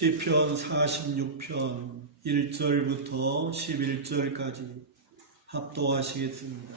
시편 46편 1절부터 11절까지 합독하시겠습니다.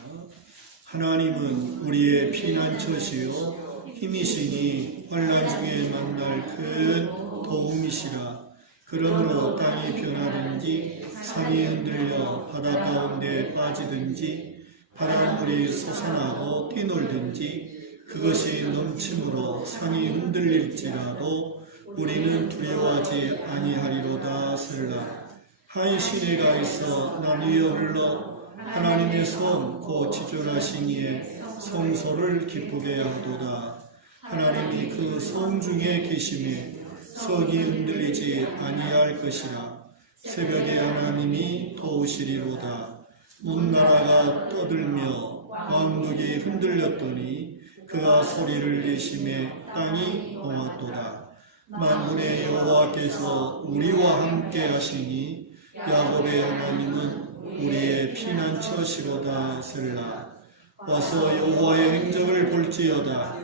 하나님은 우리의 피난처시요 힘이시니 환난 중에 만날 큰 도움이시라. 그러므로 땅이 변하든지 산이 흔들려 바다 가운데 빠지든지 바닷물이 솟아나고 뛰놀든지 그것이 넘침으로 산이 흔들릴지라도 우리는 두려워하지 아니하리로다. 셀라. 한 시내가 있어 나뉘어 흘러 하나님의 손 곧 지존하신 이의 성소를 기쁘게 하도다. 하나님이 그 성 중에 계심에 석이 흔들리지 아니할 것이라. 새벽에 하나님이 도우시리로다. 문나라가 떠들며 왕국이 흔들렸더니 그가 소리를 내심에 땅이 동았도다. 만군의 여호와께서 우리와 함께 하시니 야곱의 하나님은 우리의 피난처시로다. 셀라. 와서 여호와의 행적을 볼지어다.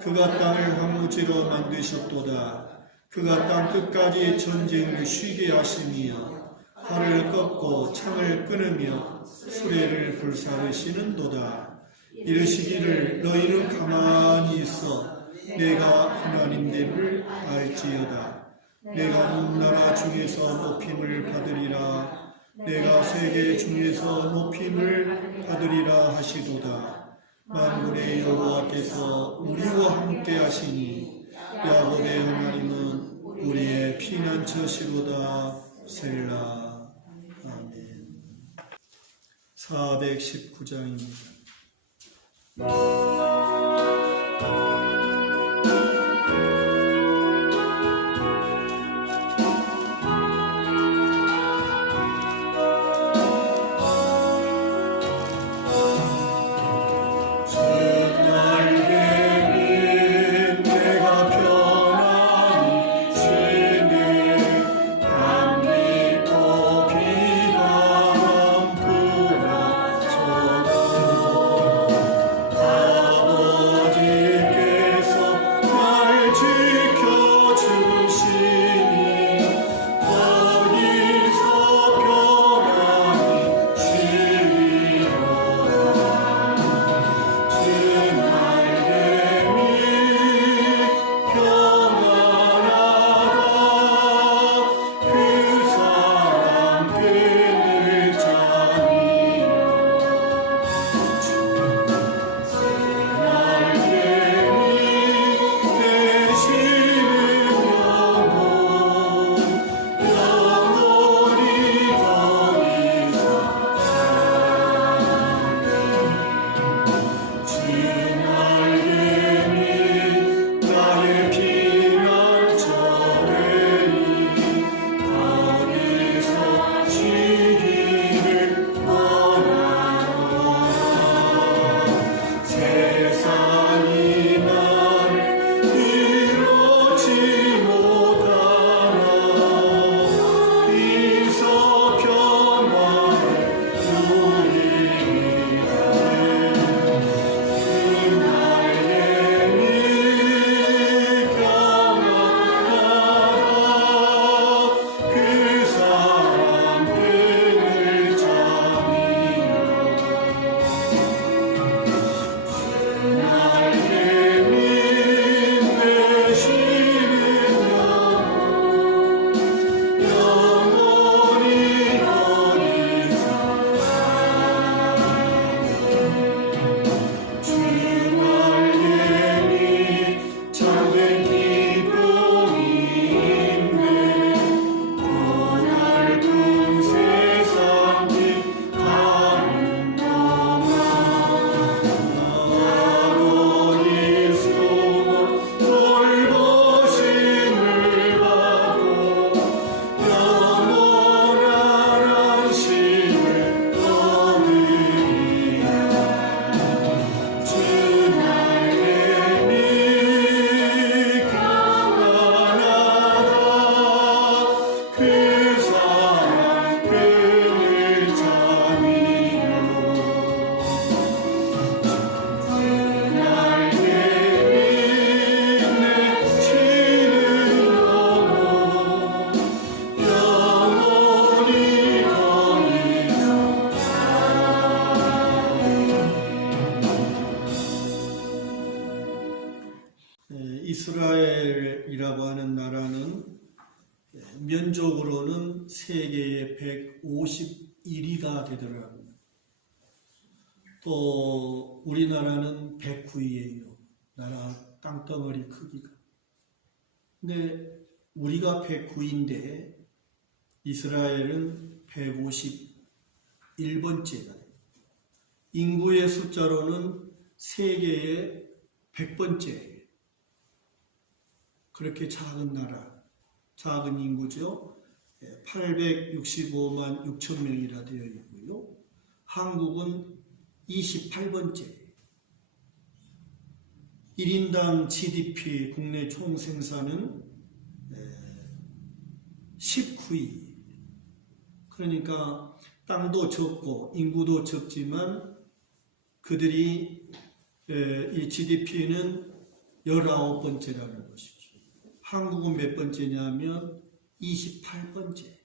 그가 땅을 황무지로 만드셨도다. 그가 땅 끝까지 전쟁을 쉬게 하시며 활을 꺾고 창을 끊으며 수레를 불사르시는도다. 이르시기를 너희는 가만히 있어 내가 하나님됨을 알지어다. 내가 문나라 중에서 높임을 받으리라. 내가 세계 중에서 높임을 받으리라 하시도다. 만군의 여호와께서 우리와 함께 하시니 야곱의 하나님은 우리의 피난처시로다. 셀라. 아멘. 419장입니다. 아버지 이스라엘이라고 하는 나라는 면적으로는 세계의 151위가 되더라고요. 또 우리나라는 109위예요. 나라 땅덩어리 크기가. 근데 우리가 109위인데 이스라엘은 151번째가 돼요. 인구의 숫자로는 세계의 100번째예요. 그렇게 작은 나라, 작은 인구죠. 865만 6천 명이라 되어 있고요. 한국은 28번째예요. 1인당 GDP 국내 총생산은 19위. 그러니까 땅도 적고 인구도 적지만 그들이 이 GDP는 19번째라는 것이죠. 한국은 몇 번째냐면 28번째.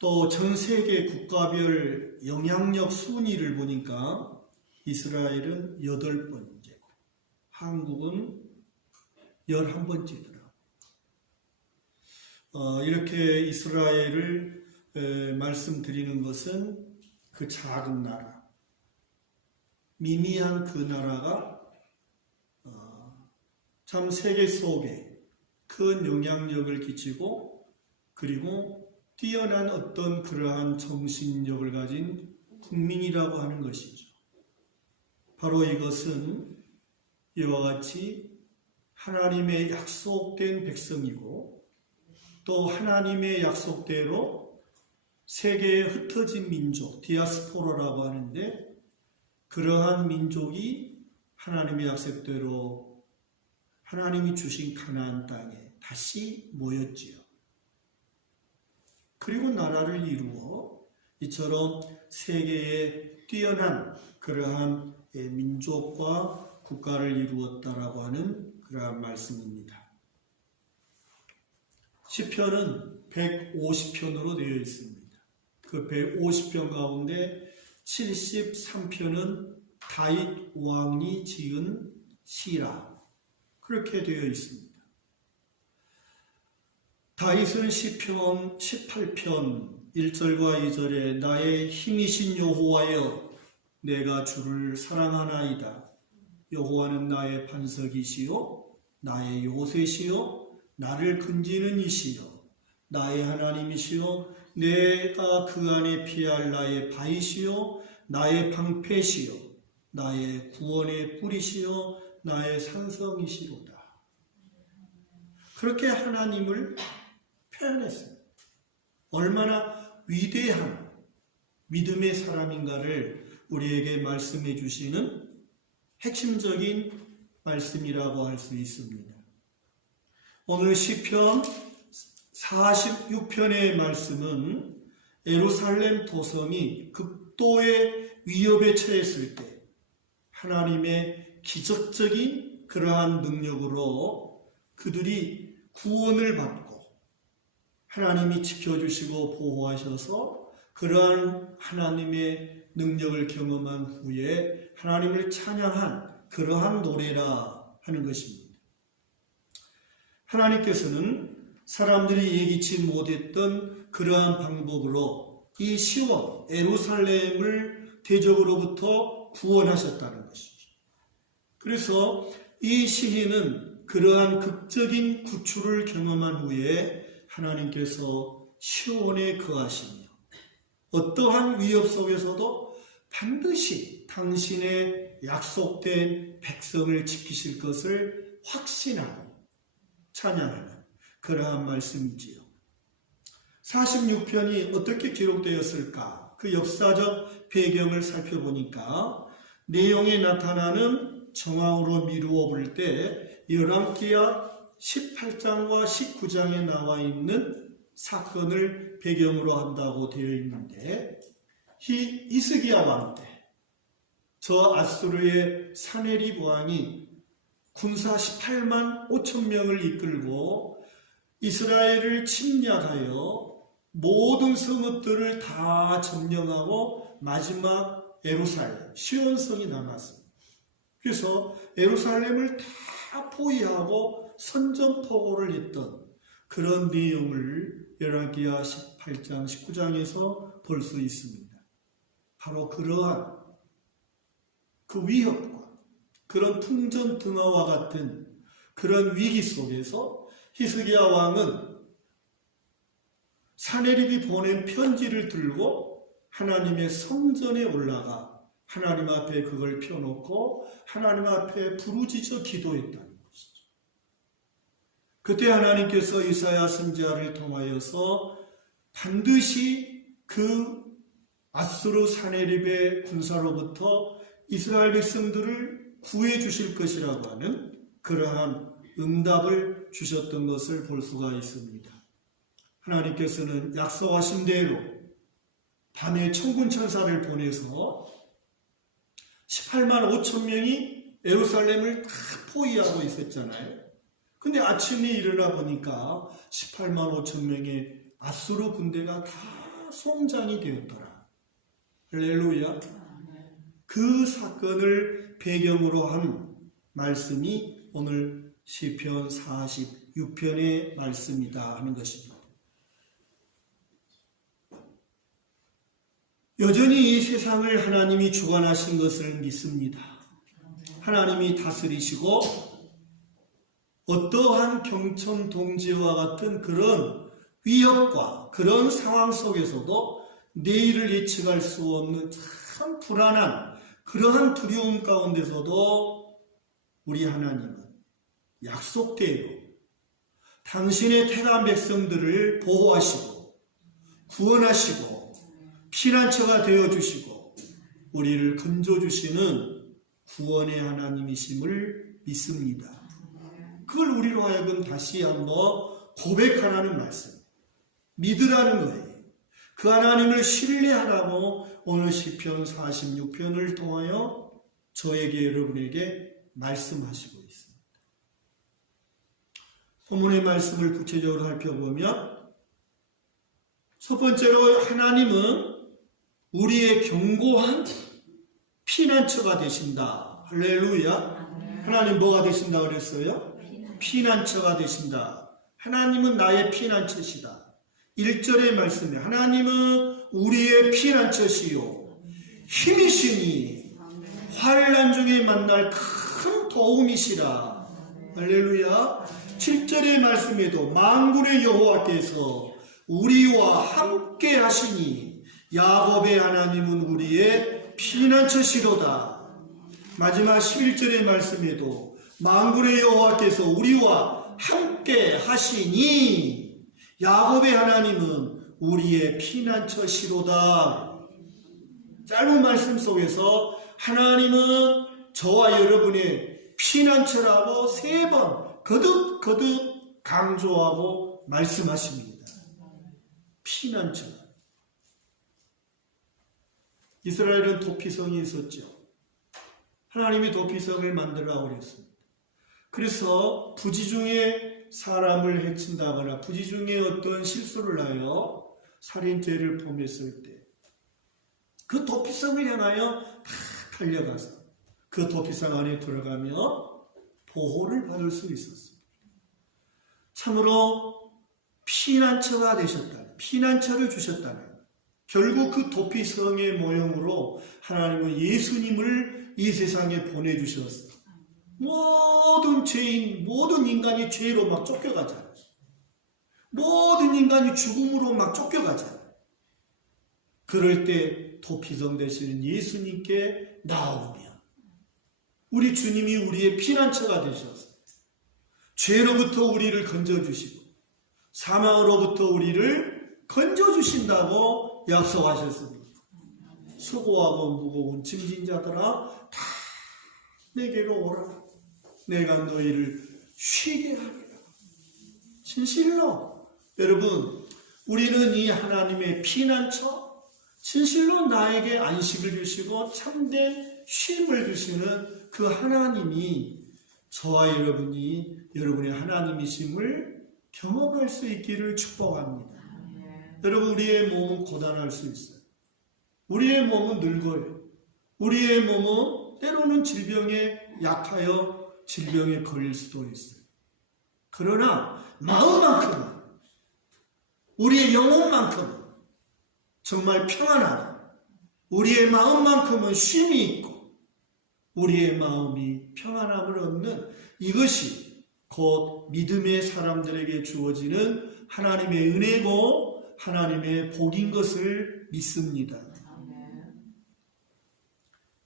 또 전 세계 국가별 영향력 순위를 보니까 이스라엘은 8번째고 한국은 11번째더라. 이렇게 이스라엘을 말씀드리는 것은 그 작은 나라, 미미한 그 나라가 참 세계 속에 큰 영향력을 끼치고 그리고 뛰어난 어떤 그러한 정신력을 가진 국민이라고 하는 것이죠. 바로 이것은 이와 같이 하나님의 약속된 백성이고 또 하나님의 약속대로 세계에 흩어진 민족, 디아스포라라고 하는데 그러한 민족이 하나님의 약속대로 하나님이 주신 가나안 땅에 다시 모였지요. 그리고 나라를 이루어 이처럼 세계에 뛰어난 그러한 민족과 국가를 이루었다라고 하는 그러한 말씀입니다. 시편은 150편으로 되어 있습니다. 그 150편 가운데 73편은 다윗 왕이 지은 시라 그렇게 되어 있습니다. 다윗은 시편 18편 1절과 2절에 나의 힘이신 여호와여 내가 주를 사랑하나이다. 여호와는 나의 반석이시요 나의 요새시요 나를 건지는 이시요 나의 하나님이시요 내가 그 안에 피할 나의 바위시요 나의 방패시요 나의 구원의 뿌리시요 나의 산성이시로다. 그렇게 하나님을 표현했어요. 얼마나 위대한 믿음의 사람인가를 우리에게 말씀해 주시는 핵심적인 말씀이라고 할 수 있습니다. 오늘 시편 46편의 말씀은 예루살렘 도성이 극도의 위협에 처했을 때 하나님의 기적적인 그러한 능력으로 그들이 구원을 받고 하나님이 지켜주시고 보호하셔서 그러한 하나님의 능력을 경험한 후에 하나님을 찬양한 그러한 노래라 하는 것입니다. 하나님께서는 사람들이 예기치 못했던 그러한 방법으로 이 시온 예루살렘을 대적으로부터 구원하셨다는 것이죠. 그래서 이 시인은 그러한 극적인 구출을 경험한 후에 하나님께서 시온에 거하시며 어떠한 위협 속에서도 반드시 당신의 약속된 백성을 지키실 것을 확신하고 찬양하는 그러한 말씀이지요. 46편이 어떻게 기록되었을까? 그 역사적 배경을 살펴보니까 내용에 나타나는 정황으로 미루어 볼 때 열왕기하 18장과 19장에 나와 있는 사건을 배경으로 한다고 되어 있는데 히스기야 왕 때 저 아수르의 사네립 왕이 군사 18만 5천 명을 이끌고 이스라엘을 침략하여 모든 성읍들을 다 점령하고 마지막 예루살렘, 시온성이 남았습니다. 그래서 예루살렘을 다 포위하고 선전포고를 했던 그런 내용을 열왕기하 18장, 19장에서 볼 수 있습니다. 바로 그러한 그 위협과 그런 풍전등화와 같은 그런 위기 속에서 히스기야 왕은 사네립이 보낸 편지를 들고 하나님의 성전에 올라가 하나님 앞에 그걸 펴놓고 하나님 앞에 부르짖어 기도했다는 것이죠. 그때 하나님께서 이사야 선지자를 통하여서 반드시 그 아수르 사네립의 군사로부터 이스라엘 백성들을 구해 주실 것이라고 하는 그러한 응답을 주셨던 것을 볼 수가 있습니다. 하나님께서는 약속하신 대로 밤에 천군 천사를 보내서 18만 5천 명이 예루살렘을 다 포위하고 있었잖아요. 근데 아침에 일어나 보니까 18만 5천 명의 아수르 군대가 다 송장이 되었더라. 할렐루야. 그 사건을 배경으로 한 말씀이 오늘 시편 46편의 말씀이다 하는 것입니다. 여전히 이 세상을 하나님이 주관하신 것을 믿습니다. 하나님이 다스리시고 어떠한 경천동지와 같은 그런 위협과 그런 상황 속에서도 내일을 예측할 수 없는 참 불안한 그러한 두려움 가운데서도 우리 하나님은 약속대로 당신의 택한 백성들을 보호하시고 구원하시고 피난처가 되어주시고 우리를 건져주시는 구원의 하나님이심을 믿습니다. 그걸 우리로 하여금 다시 한번 고백하라는 말씀, 믿으라는 거예요. 그 하나님을 신뢰하라고 오늘 시편 46편을 통하여 저에게 여러분에게 말씀하시고 있습니다. 본문의 말씀을 구체적으로 살펴보면 첫 번째로 하나님은 우리의 견고한 피난처가 되신다. 할렐루야. 하나님 뭐가 되신다 그랬어요? 피난처가 되신다. 하나님은 나의 피난처시다. 1절의 말씀에 하나님은 우리의 피난처시요 힘이시니 환난 중에 만날 큰 도움이시라. 할렐루야. 7절의 말씀에도 만군의 여호와께서 우리와 함께 하시니 야곱의 하나님은 우리의 피난처시로다. 마지막 11절의 말씀에도 만군의 여호와께서 우리와 함께 하시니 야곱의 하나님은 우리의 피난처시로다. 짧은 말씀 속에서 하나님은 저와 여러분의 피난처라고 3번 거듭 강조하고 말씀하십니다. 피난처. 이스라엘은 도피성이 있었죠. 하나님이 도피성을 만들라고 그랬습니다. 그래서 부지 중에 사람을 해친다거나 부지 중에 어떤 실수를 하여 살인죄를 범했을 때 그 도피성을 향하여 다 달려가서 그 도피성 안에 들어가며 보호를 받을 수 있었습니다. 참으로 피난처가 되셨다. 피난처를 주셨다는 결국 그 도피성의 모형으로 하나님은 예수님을 이 세상에 보내주셨어요. 모든 죄인, 모든 인간이 죄로 막 쫓겨가잖아요. 모든 인간이 죽음으로 막 쫓겨가잖아요. 그럴 때 도피성 되시는 예수님께 나오면 우리 주님이 우리의 피난처가 되셨어요. 죄로부터 우리를 건져주시고 사망으로부터 우리를 건져주신다고 약속하셨습니다. 수고하고 무거운 짐진 자들아 다 내게로 오라. 내가 너희를 쉬게 하리라. 진실로 여러분 우리는 이 하나님의 피난처 진실로 나에게 안식을 주시고 참된 쉼을 주시는 그 하나님이 저와 여러분의 하나님이심을 경험할 수 있기를 축복합니다. 여러분 우리의 몸은 고단할 수 있어요. 우리의 몸은 늙어요. 우리의 몸은 때로는 질병에 약하여 질병에 걸릴 수도 있어요. 그러나 마음만큼은, 우리의 영혼만큼은 정말 평안하고, 우리의 마음만큼은 쉼이 있고, 우리의 마음이 평안함을 얻는 이것이 곧 믿음의 사람들에게 주어지는 하나님의 은혜고 하나님의 복인 것을 믿습니다.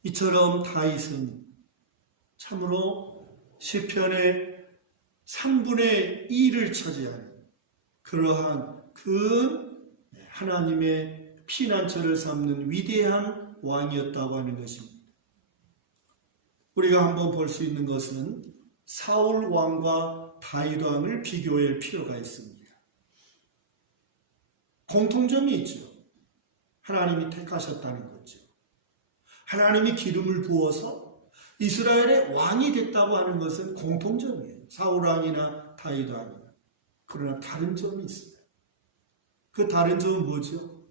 이처럼 다윗은 참으로 시편의 3분의 2를 차지하는 그러한 큰 하나님의 피난처를 삼는 위대한 왕이었다고 하는 것입니다. 우리가 한번 볼 수 있는 것은 사울 왕과 다윗 왕을 비교할 필요가 있습니다. 공통점이 있죠. 하나님이 택하셨다는 거죠. 하나님이 기름을 부어서 이스라엘의 왕이 됐다고 하는 것은 공통점이에요. 사울 왕이나 다윗 왕이나. 그러나 다른 점이 있어요. 그 다른 점은 뭐죠?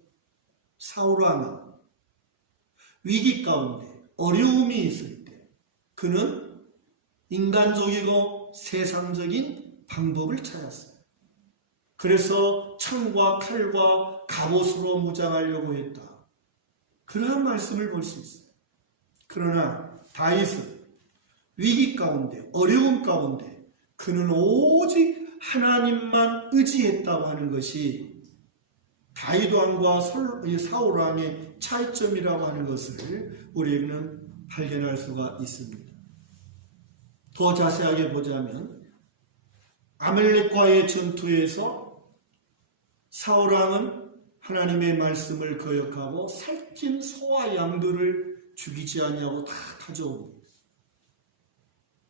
사울 왕은 위기 가운데 어려움이 있을 때 그는 인간적이고 세상적인 방법을 찾았어요. 그래서 창과 칼과 갑옷으로 무장하려고 했다. 그러한 말씀을 볼 수 있어요. 그러나 다윗은 위기 가운데, 어려움 가운데 그는 오직 하나님만 의지했다고 하는 것이 다윗 왕과 사울 왕의 차이점이라고 하는 것을 우리는 발견할 수가 있습니다. 더 자세하게 보자면 아말렉과의 전투에서 사울 왕은 하나님의 말씀을 거역하고 살찐 소와 양들을 죽이지 아니하고 다 가져옵니다.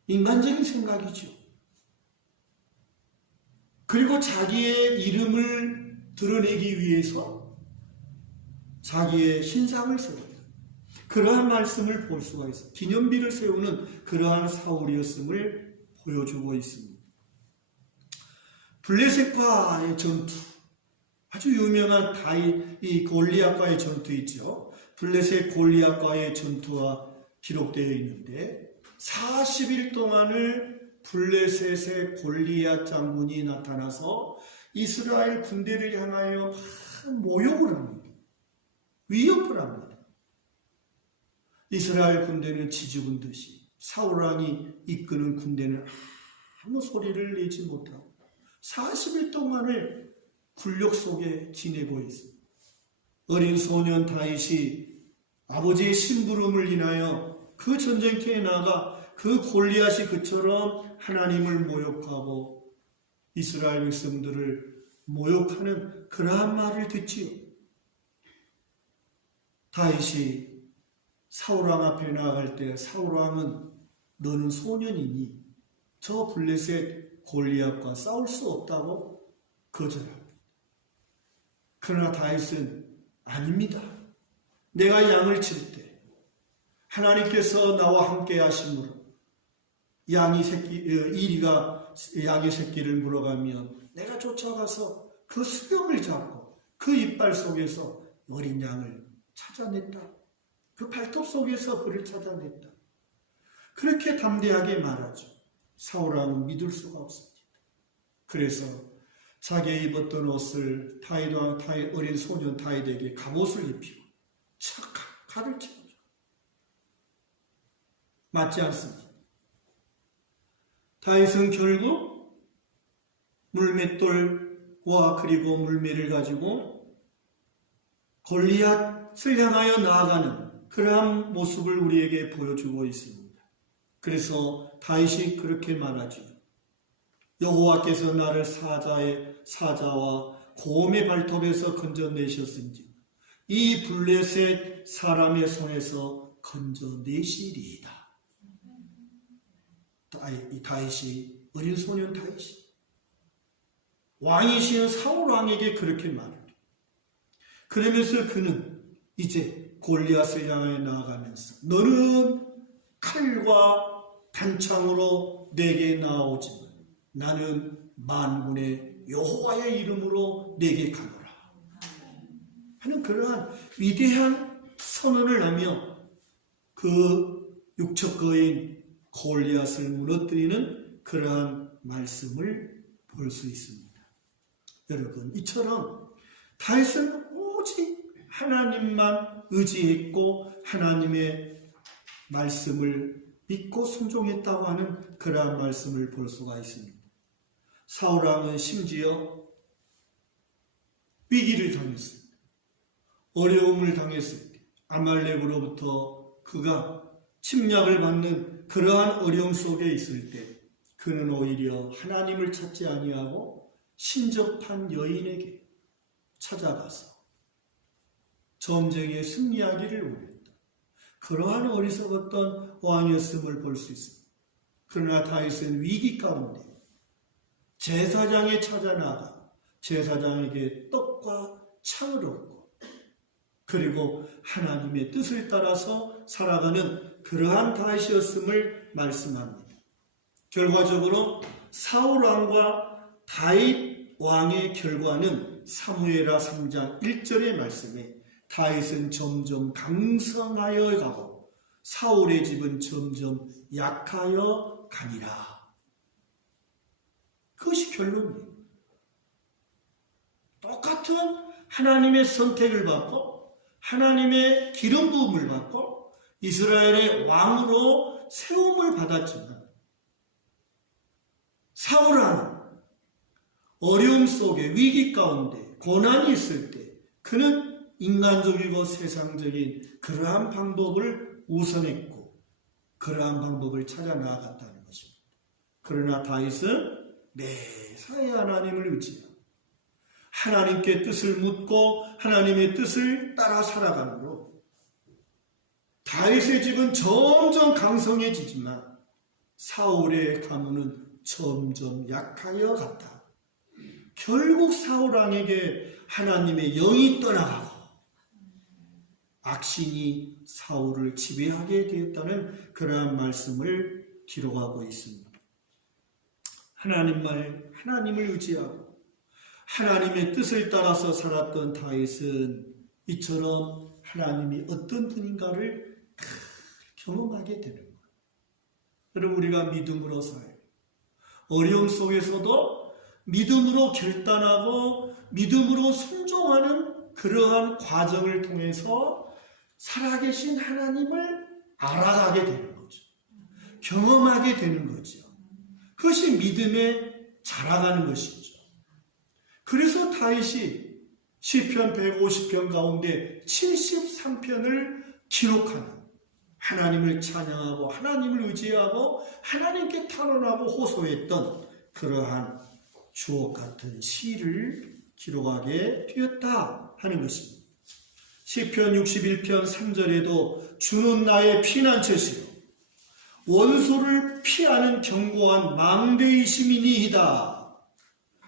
인간적인 생각이죠. 그리고 자기의 이름을 드러내기 위해서 자기의 신상을 세웁니다. 그러한 말씀을 볼 수가 있어요. 기념비를 세우는 그러한 사울이었음을 보여주고 있습니다. 블레셋과의 전투, 아주 유명한 이 골리앗과의 전투 있죠. 블레셋 골리앗과의 전투가 기록되어 있는데 40일 동안을 블레셋의 골리앗 장군이 나타나서 이스라엘 군대를 향하여 모욕을 합니다. 위협을 합니다. 이스라엘 군대는 지죽은 듯이 사울 왕이 이끄는 군대는 아무 소리를 내지 못하고 40일 동안을 굴욕 속에 지내고 있습니다. 어린 소년 다윗이 아버지의 심부름을 인하여 그 전쟁터에 나가 그 골리앗이 그처럼 하나님을 모욕하고 이스라엘 백성들을 모욕하는 그러한 말을 듣지요. 다윗이 사울왕 앞에 나아갈 때 사울왕은 너는 소년이니 저 블레셋 골리앗과 싸울 수 없다고 거절합니다. 그러나 다윗은 아닙니다. 내가 양을 칠 때 하나님께서 나와 함께 하심으로 이리가 양의 새끼를 물어가면 내가 쫓아가서 그 수염을 잡고 그 이빨 속에서 어린 양을 찾아냈다. 그 발톱 속에서 그를 찾아냈다. 그렇게 담대하게 말하죠. 사울왕은 믿을 수가 없습니다. 그래서 자기가 입었던 옷을 어린 소년 다윗에게 갑옷을 입히고 칼을 채워줘. 맞지 않습니다. 다윗은 결국 물맷돌과 그리고 물매를 가지고 골리앗을 향하여 나아가는 그러한 모습을 우리에게 보여주고 있습니다. 그래서 다윗이 그렇게 말하죠. 여호와께서 나를 사자와 곰의 발톱에서 건져내셨은지 이 블레셋 사람의 손에서 건져내시리이다. 이 다윗이 어린 소년 다윗이 왕이신 사울 왕에게 그렇게 말합니다. 그러면서 그는 이제 골리앗을 향해 나아가면서 너는 칼과 단창으로 내게 나아오지만 나는 만군의 여호와의 이름으로 내게 가노라 하는 그러한 위대한 선언을 하며 그 육척거인 골리앗을 무너뜨리는 그러한 말씀을 볼 수 있습니다. 여러분, 이처럼 다윗은 오직 하나님만 의지했고 하나님의 말씀을 믿고 순종했다고 하는 그러한 말씀을 볼 수가 있습니다. 사울 왕은 심지어 위기를 당했습니다. 어려움을 당했을 때 아말렉으로부터 그가 침략을 받는 그러한 어려움 속에 있을 때 그는 오히려 하나님을 찾지 아니하고 신접한 여인에게 찾아가서 전쟁에 승리하기를 원했다. 그러한 어리석었던 왕이었음을 볼 수 있습니다. 그러나 다윗은 위기 가운데 제사장에 찾아나가 제사장에게 떡과 창을 얻고 그리고 하나님의 뜻을 따라서 살아가는 그러한 다윗이었음을 말씀합니다. 결과적으로 사울 왕과 다윗 왕의 결과는 사무엘하 3장 1절의 말씀에 다윗은 점점 강성하여 가고 사울의 집은 점점 약하여 가니라. 그것이 결론이에요. 똑같은 하나님의 선택을 받고 하나님의 기름 부음을 받고 이스라엘의 왕으로 세움을 받았지만 사울 왕은 어려움 속에 위기 가운데 고난이 있을 때 그는 인간적이고 세상적인 그러한 방법을 우선했고 그러한 방법을 찾아 나아갔다는 것입니다. 그러나 다윗은 매사에 하나님을 의지하고 하나님께 뜻을 묻고 하나님의 뜻을 따라 살아가므로 다윗의 집은 점점 강성해지지만 사울의 가문은 점점 약하여 갔다. 결국 사울 왕에게 하나님의 영이 떠나가고 악신이 사울을 지배하게 되었다는 그러한 말씀을 기록하고 있습니다. 하나님을 의지하고 하나님의 뜻을 따라서 살았던 다윗은 이처럼 하나님이 어떤 분인가를 경험하게 되는 거예요. 여러분, 우리가 믿음으로 살고 어려움 속에서도 믿음으로 결단하고 믿음으로 순종하는 그러한 과정을 통해서 살아계신 하나님을 알아가게 되는 거죠. 경험하게 되는 거죠. 그것이 믿음에 자라가는 것이죠. 그래서 다윗이 시편 150편 가운데 73편을 기록하는 하나님을 찬양하고 하나님을 의지하고 하나님께 탄원하고 호소했던 그러한 주옥 같은 시를 기록하게 되었다 하는 것입니다. 시편 61편 3절에도 주는 나의 피난처시요 원수를 피하는 견고한 망대이심이니이다.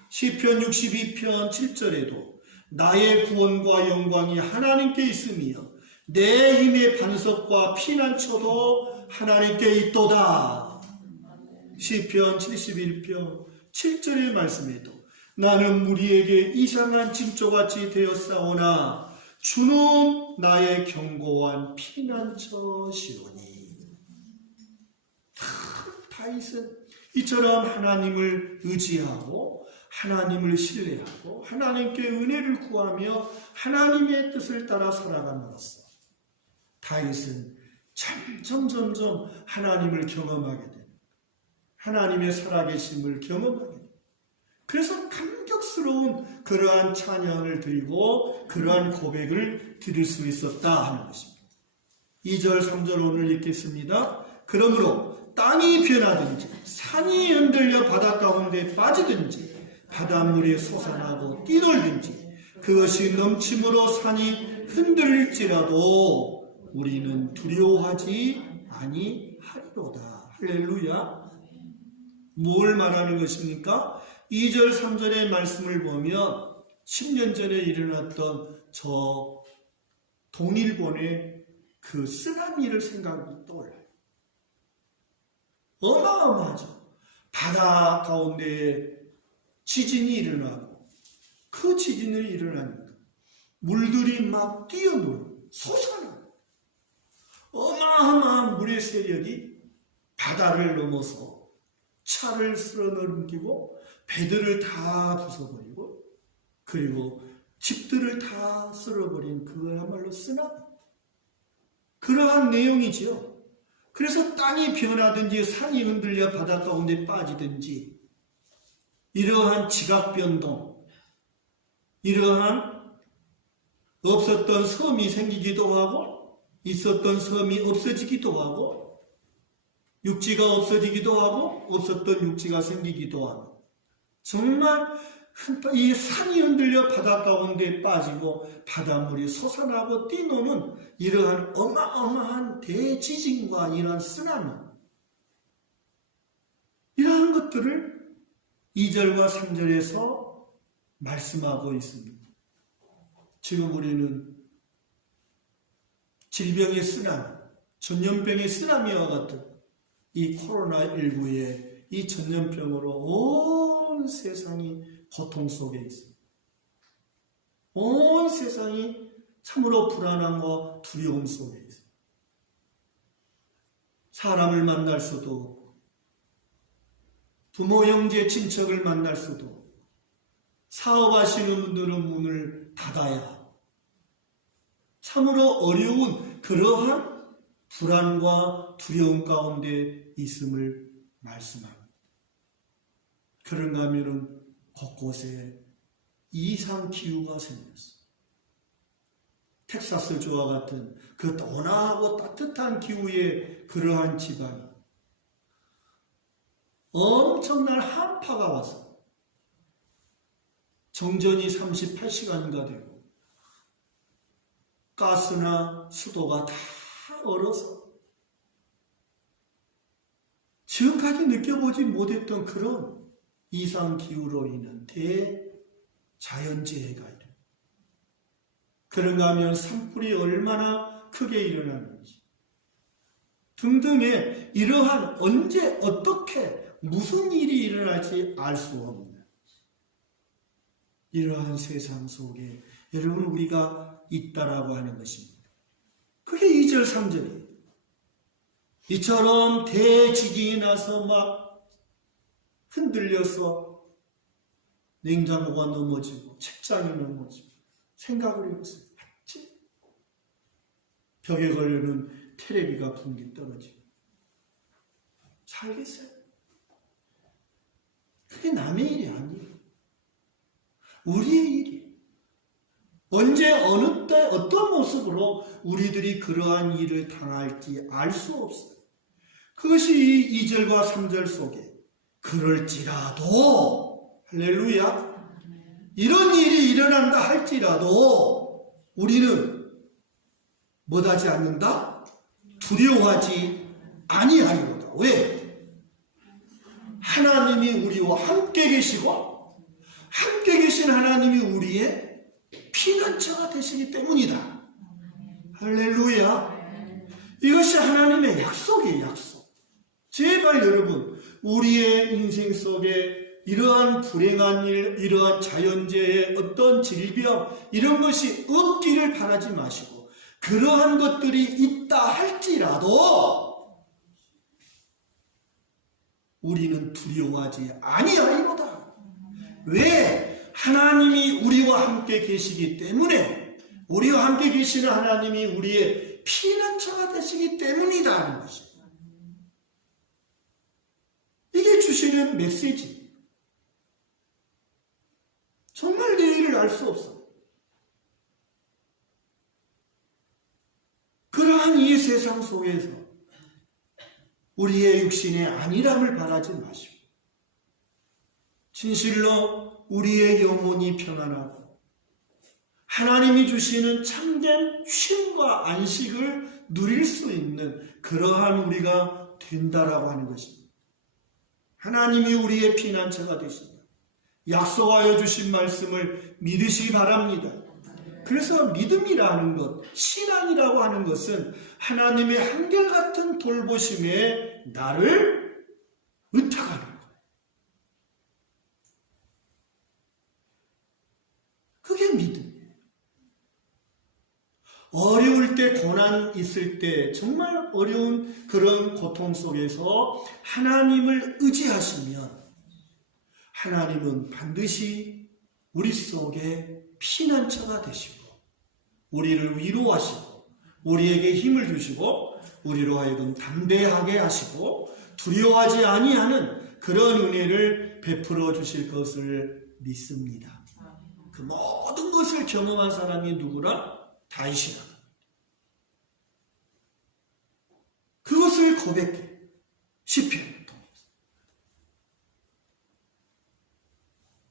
시편 62편 7절에도 나의 구원과 영광이 하나님께 있으며 내 힘의 반석과 피난처도 하나님께 있도다. 시편 71편 7절의 말씀에도 나는 무리에게 이상한 짐조같이 되었사오나 주는 나의 견고한 피난처시오니. 다윗은 이처럼 하나님을 의지하고 하나님을 신뢰하고 하나님께 은혜를 구하며 하나님의 뜻을 따라 살아감으로써 다윗은 점점 하나님을 경험하게 됩니다. 하나님의 살아계심을 경험하게 됩니다. 그래서 감격스러운 그러한 찬양을 드리고 그러한 고백을 드릴 수 있었다 하는 것입니다. 2절 3절 오늘 읽겠습니다. 그러므로 땅이 변하든지 산이 흔들려 바다 가운데 빠지든지 바닷물이 솟아나고 뛰놀든지 그것이 넘침으로 산이 흔들릴지라도 우리는 두려워하지 아니하리로다. 할렐루야. 뭘 말하는 것입니까? 2절 3절의 말씀을 보면 10년 전에 일어났던 저 동일본의 그 쓰나미를 생각이 떠올라요. 어마어마하죠. 바다 가운데 지진이 일어나고 그 지진이 일어나니까 물들이 막 뛰어놀고 솟아나고 어마어마한 물의 세력이 바다를 넘어서 차를 쓸어 넘기고 배들을 다 부숴버리고 그리고 집들을 다 쓸어버린 그야말로 쓰나미. 그러한 내용이지요. 그래서 땅이 변하든지 산이 흔들려 바다 가운데 빠지든지 이러한 지각 변동, 이러한 없었던 섬이 생기기도 하고 있었던 섬이 없어지기도 하고 육지가 없어지기도 하고 없었던 육지가 생기기도 하고 정말 이 산이 흔들려 바다 가운데 빠지고 바닷물이 솟아나고 뛰노는 이러한 어마어마한 대지진과 이러한 쓰나미, 이러한 것들을 2절과 3절에서 말씀하고 있습니다. 지금 우리는 질병의 쓰나미, 전염병의 쓰나미와 같은 이 코로나19의 이 전염병으로 온 세상이 고통 속에 있습니다. 온 세상이 참으로 불안함과 두려움 속에 있습니다. 사람을 만날 수도 없고 부모, 형제, 친척을 만날 수도 없고 사업하시는 분들은 문을 닫아야 하고 참으로 어려운 그러한 불안과 두려움 가운데 있음을 말씀합니다. 그런가 하면은 곳곳에 이상 기후가 생겼어. 텍사스주와 같은 그 온화하고 따뜻한 기후의 그러한 지방이 엄청난 한파가 와서 정전이 38시간인가 되고 가스나 수도가 다 얼어서 지금까지 느껴보지 못했던 그런 이상기후로 인한 대자연재해가 일어납니다. 그런가 하면 산불이 얼마나 크게 일어나는지 등등의 이러한 언제 어떻게 무슨 일이 일어날지 알 수 없는 이러한 세상 속에 여러분 우리가 있다라고 하는 것입니다. 그게 2절 3절이에요. 이처럼 대지진이 나서 막 흔들려서 냉장고가 넘어지고 책장이 넘어지고 생각을 해보세요. 맞지? 벽에 걸려는 테레비가 붕괴 떨어지고 살겠어요? 그게 남의 일이 아니에요. 우리의 일이에요. 언제 어느 때 어떤 모습으로 우리들이 그러한 일을 당할지 알 수 없어요. 그것이 2절과 3절 속에 그럴지라도 할렐루야 이런 일이 일어난다 할지라도 우리는 뭐하지 않는다? 두려워하지 아니하리로다. 왜? 하나님이 우리와 함께 계시고 함께 계신 하나님이 우리의 피난처가 되시기 때문이다. 할렐루야. 이것이 하나님의 약속이에요. 약속. 제발 여러분 우리의 인생 속에 이러한 불행한 일, 이러한 자연재해, 어떤 질병 이런 것이 없기를 바라지 마시고 그러한 것들이 있다 할지라도 우리는 두려워하지 아니하리로다. 왜? 하나님이 우리와 함께 계시기 때문에 우리와 함께 계시는 하나님이 우리의 피난처가 되시기 때문이다 하는 것이에요. 이게 주시는 메시지. 정말 내일을 알 수 없어. 그러한 이 세상 속에서 우리의 육신의 안일함을 바라지 마시고 진실로 우리의 영혼이 평안하고 하나님이 주시는 참된 쉼과 안식을 누릴 수 있는 그러한 우리가 된다라고 하는 것입니다. 하나님이 우리의 피난처가 되신다. 약속하여 주신 말씀을 믿으시기 바랍니다. 그래서 믿음이라는 것, 신앙이라고 하는 것은 하나님의 한결같은 돌보심에 나를 의탁하는 거예요. 그게 믿음이에요. 어려울 때, 고난 있을 때, 정말 어려운 그런 고통 속에서 하나님을 의지하시면 하나님은 반드시 우리 속에 피난처가 되시고 우리를 위로하시고 우리에게 힘을 주시고 우리로 하여금 담대하게 하시고 두려워하지 아니하는 그런 은혜를 베풀어 주실 것을 믿습니다. 그 모든 것을 경험한 사람이 누구라? 다윗이라. 그것을 고백해. 시편을 통해서.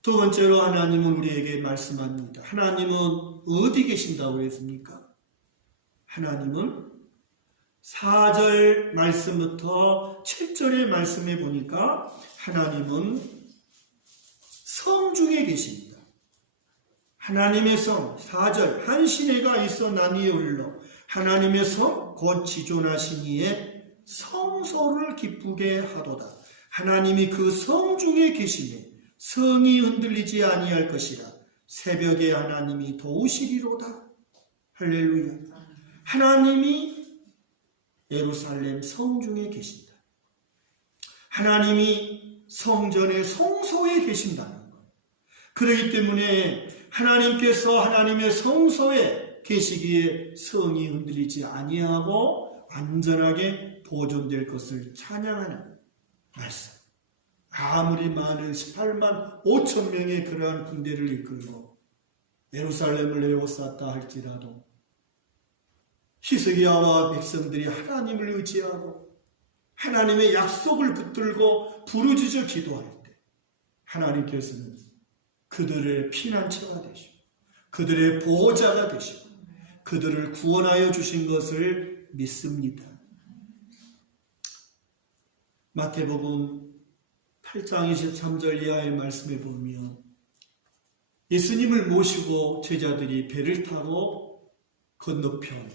두 번째로 하나님은 우리에게 말씀합니다. 하나님은 어디 계신다고 했습니까? 하나님은 4절 말씀부터 7절의 말씀에 보니까 하나님은 성중에 계십니다. 하나님의 성, 4절, 한 시내가 있어 남위에 흘러 하나님의 성, 곧 지존하신 이의 성소를 기쁘게 하도다. 하나님이 그 성중에 계시매 성이 흔들리지 아니할 것이라. 새벽에 하나님이 도우시리로다. 할렐루야. 하나님이 예루살렘 성중에 계신다. 하나님이 성전의 성소에 계신다는 것. 그렇기 때문에 하나님께서 하나님의 성소에 계시기에 성이 흔들리지 아니하고 안전하게 보존될 것을 찬양하는 말씀. 아무리 많은 18만 5천 명의 그러한 군대를 이끌고 예루살렘을 에워쌌다 할지라도 히스기야와 백성들이 하나님을 의지하고 하나님의 약속을 붙들고 부르짖어 기도할 때 하나님께서는 그들의 피난처가 되시고 그들의 보호자가 되시고 그들을 구원하여 주신 것을 믿습니다. 마태복음 8장 23절 이하의 말씀에 보면 예수님을 모시고 제자들이 배를 타고 건너편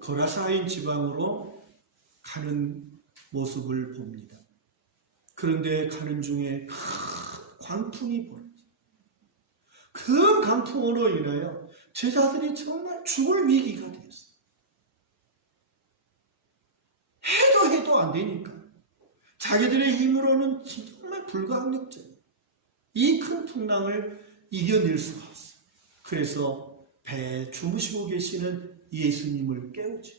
거라사인 지방으로 가는 모습을 봅니다. 그런데 가는 중에 광풍이 불어요. 큰 강풍으로 인하여 제자들이 정말 죽을 위기가 되었어요. 해도 안 되니까 자기들의 힘으로는 정말 불가항력적이에요. 이 큰 풍랑을 이겨낼 수가 없어요. 그래서 배에 주무시고 계시는 예수님을 깨우죠.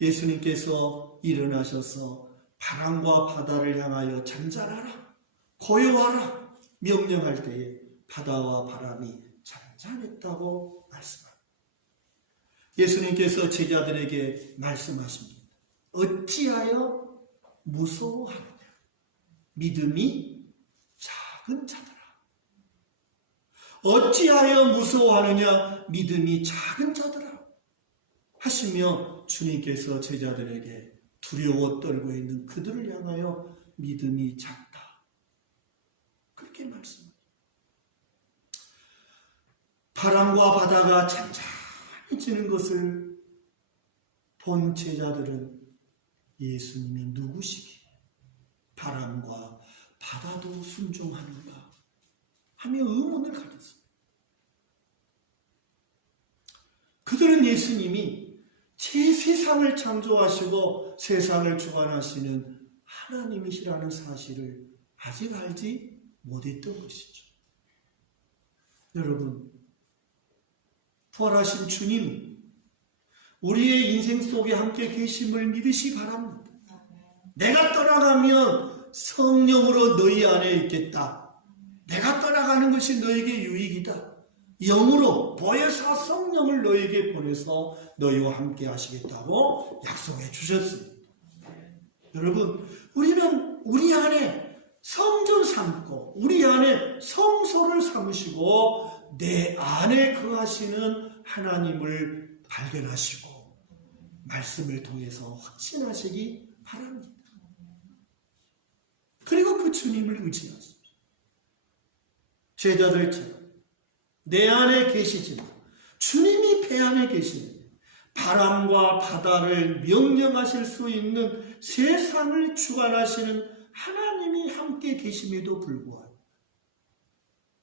예수님께서 일어나셔서 바람과 바다를 향하여 잔잔하라, 고요하라 명령할 때에 바다와 바람이 잔잔했다고 말씀합니다. 예수님께서 제자들에게 말씀하십니다. 어찌하여 무서워하느냐? 믿음이 작은 자들아. 어찌하여 무서워하느냐? 믿음이 작은 자들아. 하시며 주님께서 제자들에게 두려워 떨고 있는 그들을 향하여 믿음이 작다. 그렇게 말씀합니다. 바람과 바다가 잔잔해지는 것을 본 제자들은 예수님이 누구시기에 바람과 바다도 순종하는가 하며 의문을 가졌습니다. 그들은 예수님이 제 세상을 창조하시고 세상을 주관하시는 하나님이시라는 사실을 아직 알지 못했던 것이죠. 여러분, 부활하신 주님, 우리의 인생 속에 함께 계심을 믿으시 바랍니다. 내가 떠나가면 성령으로 너희 안에 있겠다. 내가 떠나가는 것이 너에게 유익이다. 영으로 보혜사 성령을 너에게 보내서 너희와 함께 하시겠다고 약속해 주셨습니다. 여러분, 우리는 우리 안에 성전 삼고 우리 안에 성소를 삼으시고 내 안에 거하시는 하나님을 발견하시고 말씀을 통해서 확신하시기 바랍니다. 그리고 그 주님을 의지하십시오. 제자들처럼 내 안에 계시지만 주님이 배 안에 계시는 바람과 바다를 명령하실 수 있는 세상을 주관하시는 하나님이 함께 계심에도 불구하고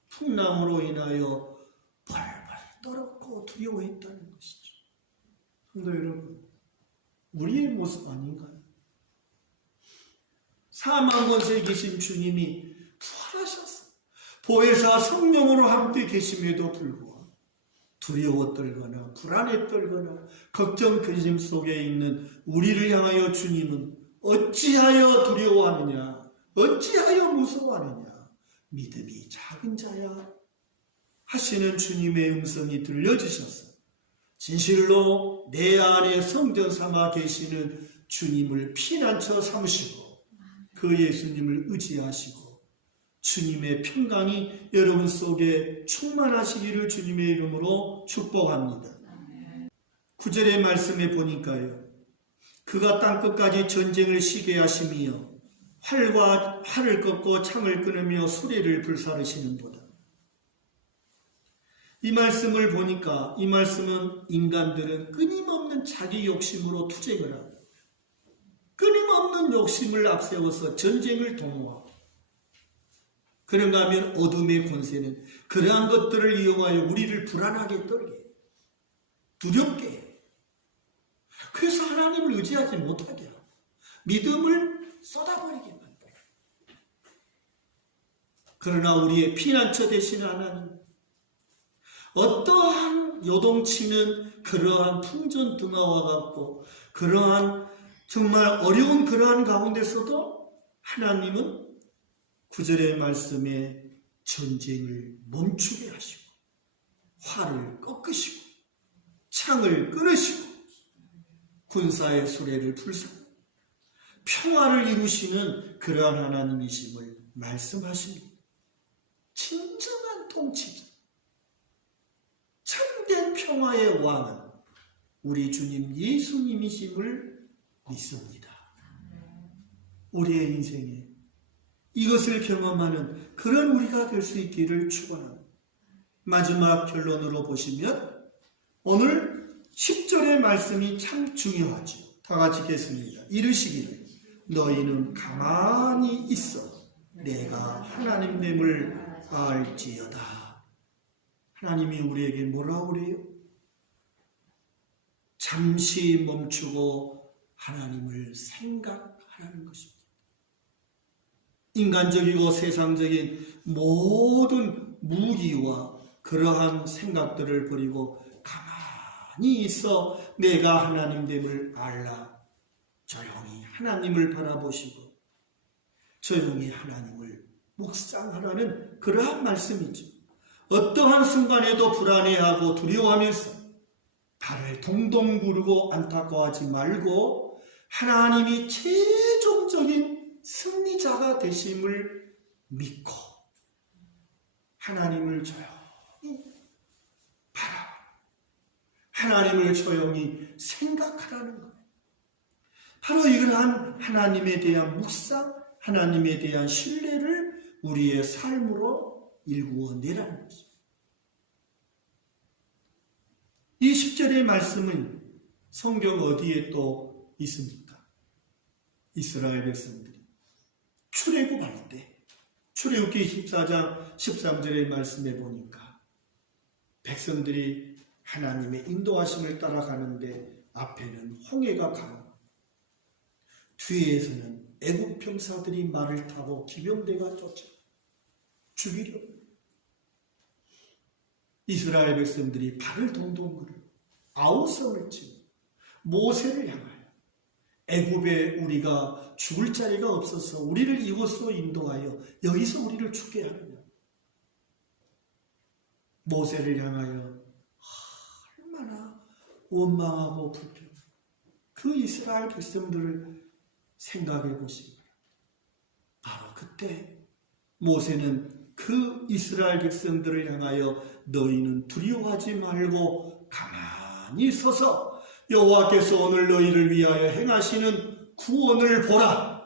풍랑으로 인하여 벌벌 떨었고 두려워했다는 것이죠. 성도 여러분, 우리의 모습 아닌가요? 사망 권세에 계신 주님이 부활하셨어요. 보혜사 성령으로 함께 계심에도 불구하고 두려워 떨거나 불안에 떨거나 걱정 근심 속에 있는 우리를 향하여 주님은 어찌하여 두려워하느냐, 어찌하여 무서워하느냐, 믿음이 작은 자야 하시는 주님의 음성이 들려주셔서 진실로 내 안에 성전 삼아 계시는 주님을 피난처 삼으시고 그 예수님을 의지하시고 주님의 평강이 여러분 속에 충만하시기를 주님의 이름으로 축복합니다. 9절의 말씀에 보니까요, 그가 땅끝까지 전쟁을 시게 하시며 활을 꺾고 창을 끊으며 소리를 불사르시는도다. 이 말씀을 보니까 이 말씀은 인간들은 끊임없는 자기 욕심으로 투쟁을 하고 끊임없는 욕심을 앞세워서 전쟁을 도모하고, 그런가 하면 어둠의 권세는 그러한 것들을 이용하여 우리를 불안하게 떨게 해요. 두렵게 해요. 그래서 하나님을 의지하지 못하게 하고 믿음을 쏟아버리게 만들어요. 그러나 우리의 피난처 되신 하나님, 어떠한 요동치는 그러한 풍전등화와 같고 그러한 정말 어려운 그러한 가운데서도 하나님은 9절의 말씀에 전쟁을 멈추게 하시고 활을 꺾으시고 창을 끊으시고 군사의 수레를 불사하고 평화를 이루시는 그러한 하나님이심을 말씀하십니다. 진정한 통치자, 참된 평화의 왕은 우리 주님 예수님이심을 믿습니다. 우리의 인생에 이것을 경험하는 그런 우리가 될 수 있기를 축원합니다. 마지막 결론으로 보시면 오늘 10절의 말씀이 참 중요하죠. 다 같이 읽겠습니다. 이르시기를 너희는 가만히 있어 내가 하나님됨을 알지어다. 하나님이 우리에게 뭐라 그래요? 잠시 멈추고 하나님을 생각하라는 것입니다. 인간적이고 세상적인 모든 무기와 그러한 생각들을 버리고 가만히 있어 내가 하나님됨을 알라. 조용히 하나님을 바라보시고 조용히 하나님을 묵상하라는 그러한 말씀이죠. 어떠한 순간에도 불안해하고 두려워하면서 발을 동동 구르고 안타까워하지 말고 하나님이 최종적인 승리자가 되심을 믿고 하나님을 조용히 바라, 하나님을 조용히 생각하라는 거예요. 바로 이러한 하나님에 대한 묵상, 하나님에 대한 신뢰를 우리의 삶으로 일구어내라는 거죠. 이 10절의 말씀은 성경 어디에 또 있습니까? 이스라엘 백성들이 출애굽할 때 출애굽기 14장 13절의 말씀에 보니까 백성들이 하나님의 인도하심을 따라가는데 앞에는 홍해가 가고 뒤에서는 애국 병사들이 말을 타고 기병대가 쫓아 죽이려 이스라엘 백성들이 발을 동동 구르고 아우성을 치고 모세를 향하여 애굽에 우리가 죽을 자리가 없어서 우리를 이곳으로 인도하여 여기서 우리를 죽게 하느냐. 모세를 향하여 얼마나 원망하고 불평. 그 이스라엘 백성들을 생각해 보십니다. 바로 그때 모세는 그 이스라엘 백성들을 향하여 너희는 두려워하지 말고 가만히 서서 여호와께서 오늘 너희를 위하여 행하시는 구원을 보라.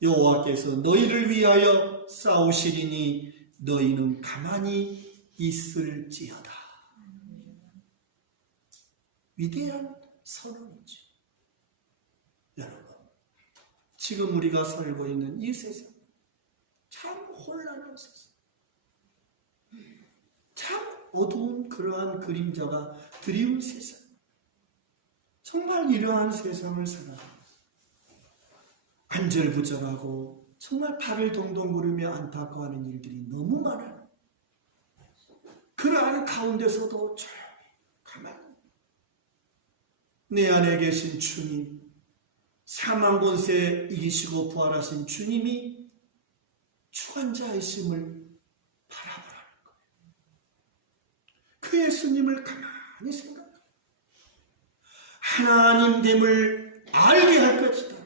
여호와께서 너희를 위하여 싸우시리니 너희는 가만히 있을지어다. 위대한 선언이죠. 여러분, 지금 우리가 살고 있는 이 세상 참 혼란한 세상, 참 어두운 그러한 그림자가 드리운 세상, 정말 이러한 세상을 살아 안절부절하고 정말 발을 동동 구르며 안타까워하는 일들이 너무 많아요. 그러한 가운데서도 조용히 가만히 내 안에 계신 주님, 사망 권세 이기시고 부활하신 주님이 주관자이심을 바라보라는 거예요. 그 예수님을 가만히 생각하고 하나님됨을 알게 할 것이다.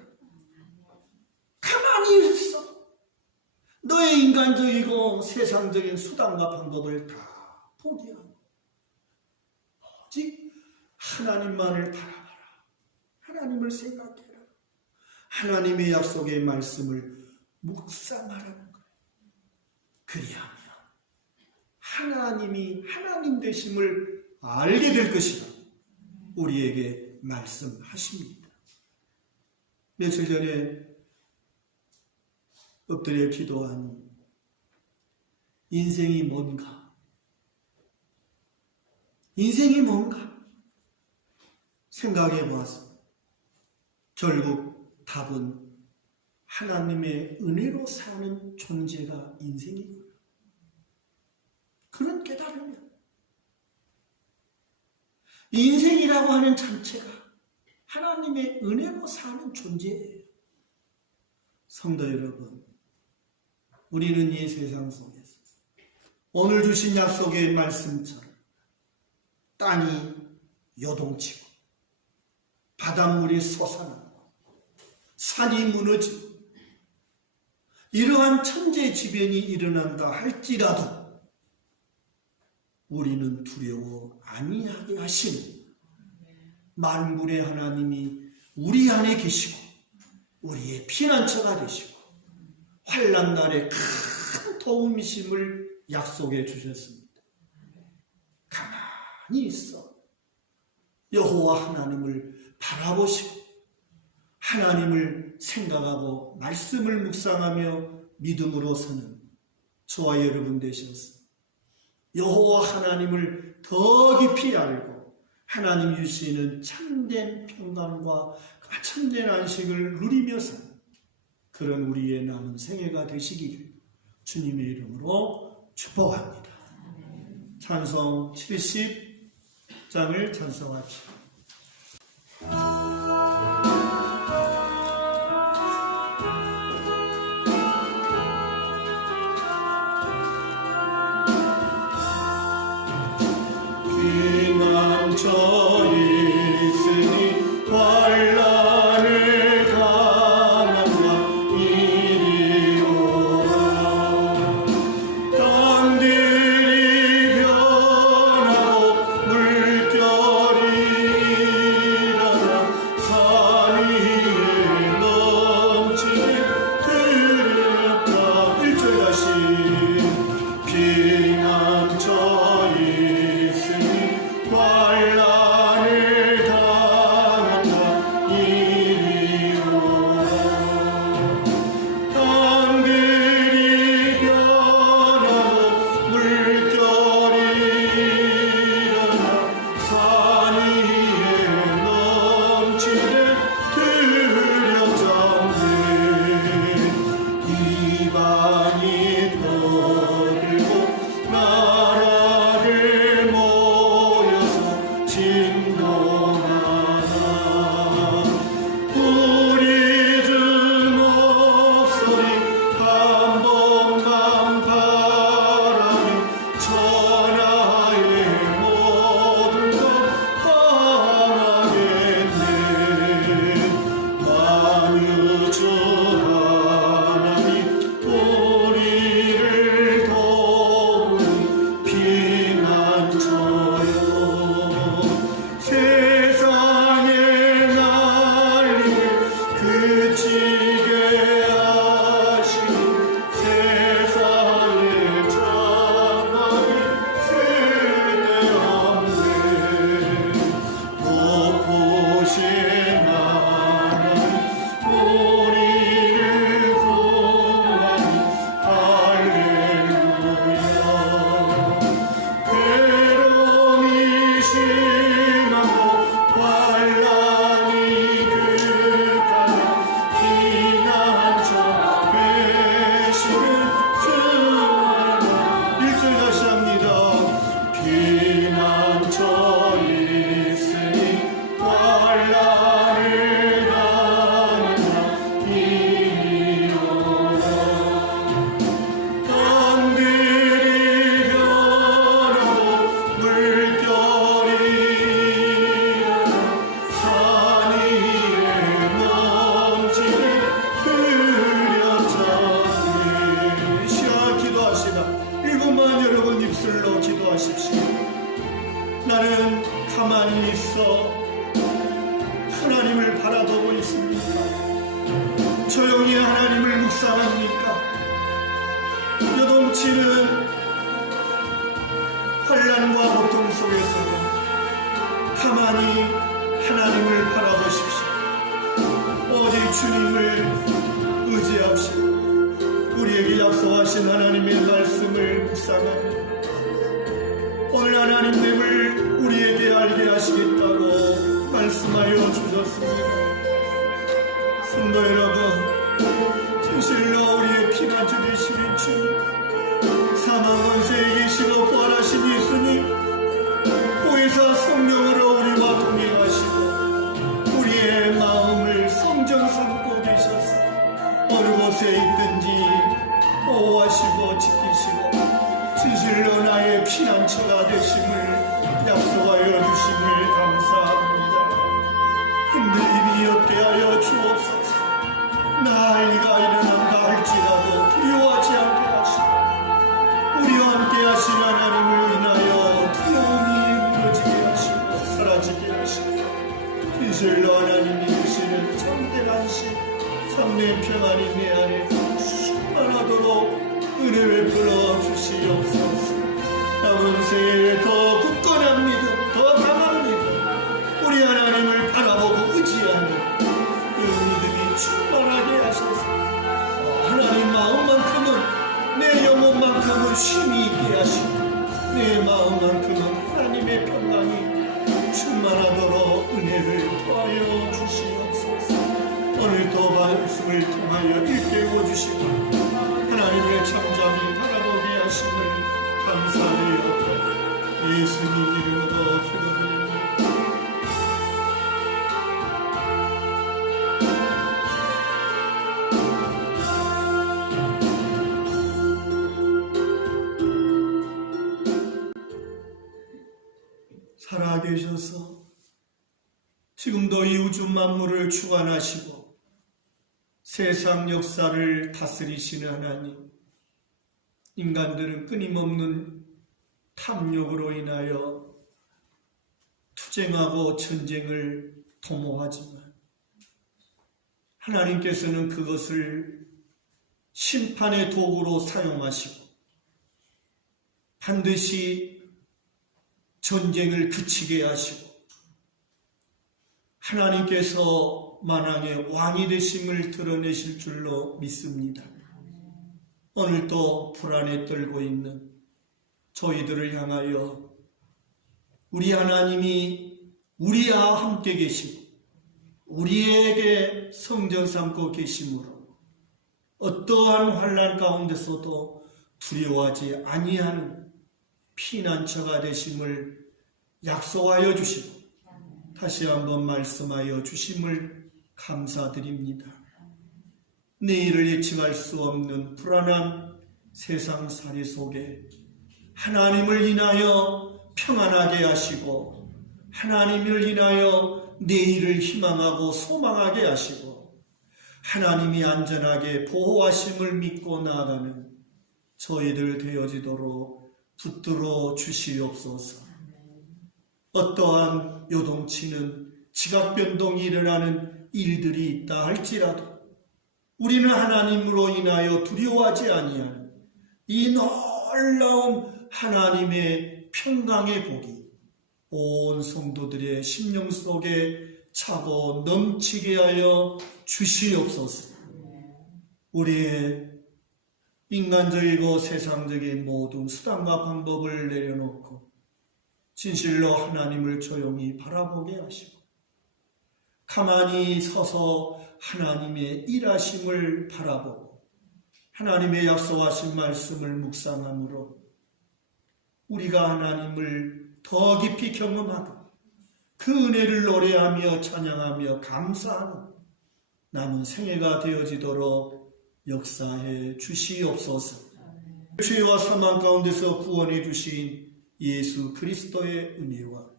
가만히 있어. 너의 인간적이고 세상적인 수단과 방법을 다 포기하고 오직 하나님만을 바라봐라. 하나님을 생각해라. 하나님의 약속의 말씀을 묵상하라는 거예요. 그리하면 하나님이 하나님 되심을 알게 될 것이다. 우리에게 말씀하십니다. 며칠 전에 엎드려 기도하니 인생이 뭔가? 인생이 뭔가? 생각해 보았습니다. 결국 답은 하나님의 은혜로 사는 존재가 인생이구나. 그런 깨달으면 인생이라고 하는 자체가 하나님의 은혜로 사는 존재예요. 성도 여러분, 우리는 이 세상 속에서 오늘 주신 약속의 말씀처럼 땅이 요동치고 바닷물이 솟아나고 산이 무너지고 이러한 천재지변이 일어난다 할지라도 우리는 두려워 아니하게 하시는 만군의 하나님이 우리 안에 계시고 우리의 피난처가 되시고 환난 날에 큰 도움이심을 약속해 주셨습니다. 가만히 있어 여호와 하나님을 바라보시고 하나님을 생각하고 말씀을 묵상하며 믿음으로 서는 저와 여러분 되셨습니다. 여호와 하나님을 더 깊이 알고 하나님 주시는 참된 평강과 참된 안식을 누리며 사는 그런 우리의 남은 생애가 되시기를 주님의 이름으로 축복합니다. 찬송 70장을 찬송합시다. 피난처 있으니 환난을 당한다 이리 오라. 땅들이 변하고 물결이 일어나 산 위에 넘치게 들렸다. 1절 다시 피난처 환난을 당한다 이리 오라. 땅들이 변하고 물결이 일어나 산 위에 넘치게 들려잡네. 이방이 또 나는 가만히 있어 하나님을 바라보고 있습니까? 조용히 하나님을 묵상합니까? 요동치는 환난과 고통 속에서도 가만히 하나님을 바라보십시오. 오직 주님을 의지합시오. 우리에게 약속하신 하나님의 말씀을 묵상합니다. 오늘 하나님됨을 우리에게 알게 하시겠다고 말씀하여 주셨습니다. 성도 여러분, 진실로 우리의 피난처 되시는 주, 사망 권세에 계시고 부활하신 예수님, 보혜사 성령으로 우리와 동행하시고 우리의 마음을 성전 삼고 계셔서 어느 곳에 있든지 보호하시고 지키시고 진실로 나의 피난처가 되심을 약속하여 주심을 감사합니다. 흔들림이 없게 하여 주옵소서. 난리가 일어난다 할지라도 두려워하지 않게 하시고 우리와 함께 하신 하나님을 인하여 두려움이 무너지게 하시고 사라지게 하시고 진실로 하나님이 주시는 참된 안식 참된 평안이 내 안에 충만하도록 은혜 베풀어 주시옵소서. 남은 새해 더 굳건한 믿음, 더 강한 믿음, 우리 하나님을 바라보고 의지하는 그 믿음이 충만하게 하셔서 하나님 마음만큼은 내 영혼만큼은 쉼이 있게 하시고 내 마음만큼은 하나님의 평강이 충만하도록 은혜를 더하여 주시옵소서. 오늘도 말씀을 통하여 일깨워 주시고 하나님의 잠잠히 바라보게 하심을 감사드리옵고 예수님 이름으로 기도드립니다. 살아계셔서 지금도 이 우주 만물을 주관하시고 세상 역사를 다스리시는 하나님, 인간들은 끊임없는 탐욕으로 인하여 투쟁하고 전쟁을 도모하지만 하나님께서는 그것을 심판의 도구로 사용하시고 반드시 전쟁을 그치게 하시고 하나님께서 만왕의 왕이 되심을 드러내실 줄로 믿습니다. 오늘도 불안에 떨고 있는 저희들을 향하여 우리 하나님이 우리와 함께 계시고 우리에게 성전 삼고 계심으로 어떠한 환난 가운데서도 두려워하지 아니하는 피난처가 되심을 약속하여 주시고 다시 한번 말씀하여 주심을 감사드립니다. 내일을 예측할 수 없는 불안한 세상살이 속에 하나님을 인하여 평안하게 하시고 하나님을 인하여 내일을 희망하고 소망하게 하시고 하나님이 안전하게 보호하심을 믿고 나아가는 저희들 되어지도록 붙들어 주시옵소서. 어떠한 요동치는 지각변동이 일어나는 일들이 있다 할지라도 우리는 하나님으로 인하여 두려워하지 아니하는 이 놀라운 하나님의 평강의 복이 온 성도들의 심령 속에 차고 넘치게 하여 주시옵소서. 우리의 인간적이고 세상적인 모든 수단과 방법을 내려놓고 진실로 하나님을 조용히 바라보게 하시고 가만히 서서 하나님의 일하심을 바라보고 하나님의 약속하신 말씀을 묵상함으로 우리가 하나님을 더 깊이 경험하고 그 은혜를 노래하며 찬양하며 감사하는 남은 생애가 되어지도록 역사해 주시옵소서. 죄와 사망 가운데서 구원해 주신 예수 그리스도의 은혜와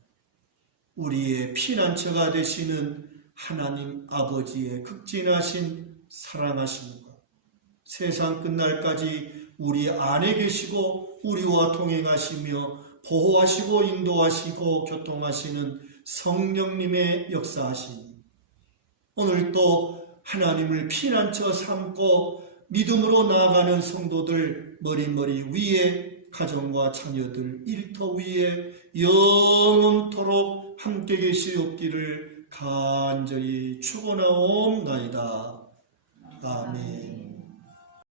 우리의 피난처가 되시는 하나님 아버지의 극진하신 사랑하심과 세상 끝날까지 우리 안에 계시고 우리와 동행하시며 보호하시고 인도하시고 교통하시는 성령님의 역사하시니 오늘도 하나님을 피난처 삼고 믿음으로 나아가는 성도들 머리머리 위에 가정과 자녀들 일터 위에 영원토록 함께 계시옵기를 간절히 축원하옵나이다. 아멘.